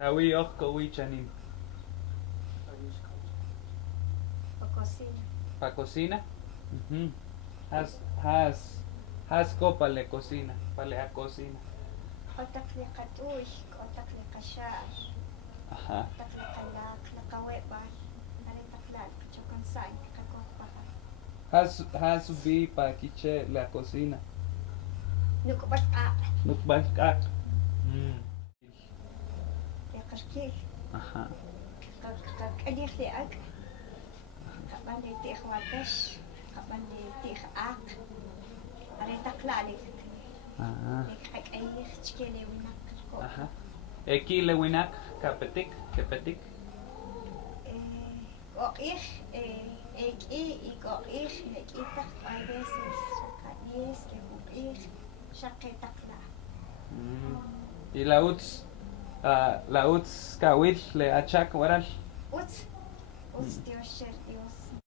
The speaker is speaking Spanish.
Awi ohko wichanin. O cocina. ¿Pa cocina? Ujú. Has copa le cocina, pale a cocina. Otakli katuish, otakli kashash, Ajá. otakli kalak, lakawebal, aretaklal, choconsan, kakopaha. Has subi pa quiche la cocina. Nukubat a, Nukbal kak. yakashkil, Ajá. kakalih li ak, kabali tih wakash, kabali tih ak, aretaklali, Ah. ayih chkili winak. Ajá. Eki le winak kapetik, kepetik. Go'ih, eki y go'ih, nekitah, hay veces, shakayis, kebubih, shaketakla. Y la uts kawil le achak waral. Uts, Dios, ser Dios.